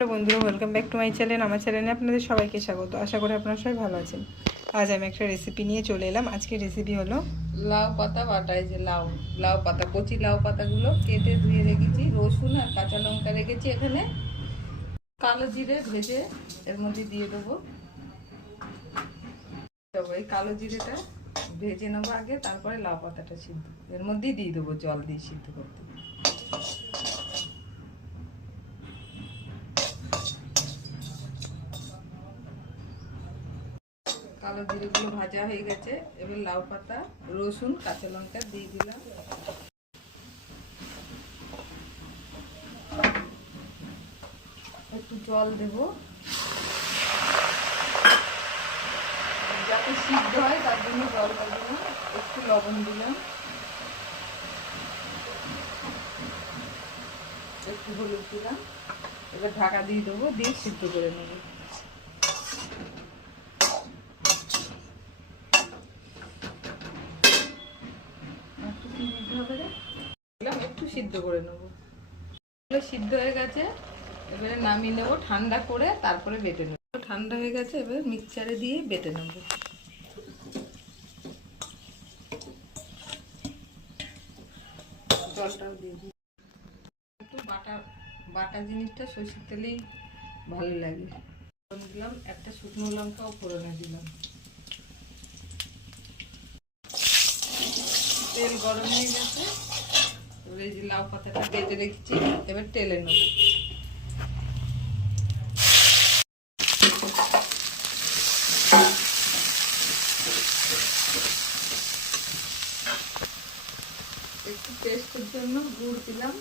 বন্ধুরা welcome back to my channel. আমার চ্যানেলে আপনাদের সবাইকে স্বাগত। আশা করি আপনারা সবাই ভালো আছেন। আজ আমি একটা রেসিপি নিয়ে চলে এলাম। আজকের রেসিপি হলো লাউ পাতা বাটা। এই যে লাউ লাউ পাতা, কচি লাউ পাতাগুলো কেটে ধুয়ে রেখেছি, রসুন আর কাঁচা লঙ্কা রেখেছি এখানে। কালো জিরে ভেজে এর মধ্যে দিয়ে দেবো। এই কালো জিরেটা ভেজে নেবো আগে, তারপরে লাউ পাতাটা সিদ্ধ এর মধ্যেই দিয়ে দেবো, জল দিয়ে সিদ্ধ করতে। কালো জিরেগুলো ভাজা হয়ে গেছে, এবার লাউ পাতা, রসুন, কাঁচা লঙ্কা দিয়ে দিলাম। একটু জল দেব যাতে সিদ্ধ হয়, তার জন্য জলটা দিলাম। একটু লবণ দিলাম, একটু হলুদ দিলাম। এবার ঢাকা দিয়ে দেবো, দিয়ে সিদ্ধ করে নেব। একটু সিদ্ধ করে নেবো। সিদ্ধ হয়ে গেছে, এবারে নামিয়ে নেবো ঠান্ডা করে, তারপরে বেটে নেবো। ঠান্ডা হয়ে গেছে, এবার মিক্সচারে দিয়ে বেটে নেবো। জলটাও দিয়ে দিই। একটু বাটা বাটা জিনিসটা সরষের তেলেই ভালো লাগে। দিলাম একটা শুকনো লঙ্কাও ফোড়নে দিলাম। তেল গরম হয়ে গেছে, এবার এই যে লাউ পাতাটা বেটে রেখেছি, এবার তেলে নেব। একটু টেস্টের জন্য গুড় দিলাম,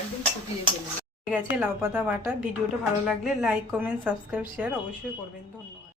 একদম ফুটিয়ে ফেললাম। ঠিক আছে লাউ পাতা বাটা। ভিডিওটা ভালো লাগলে লাইক, কমেন্ট, সাবস্ক্রাইব, শেয়ার অবশ্যই করবেন। ধন্যবাদ।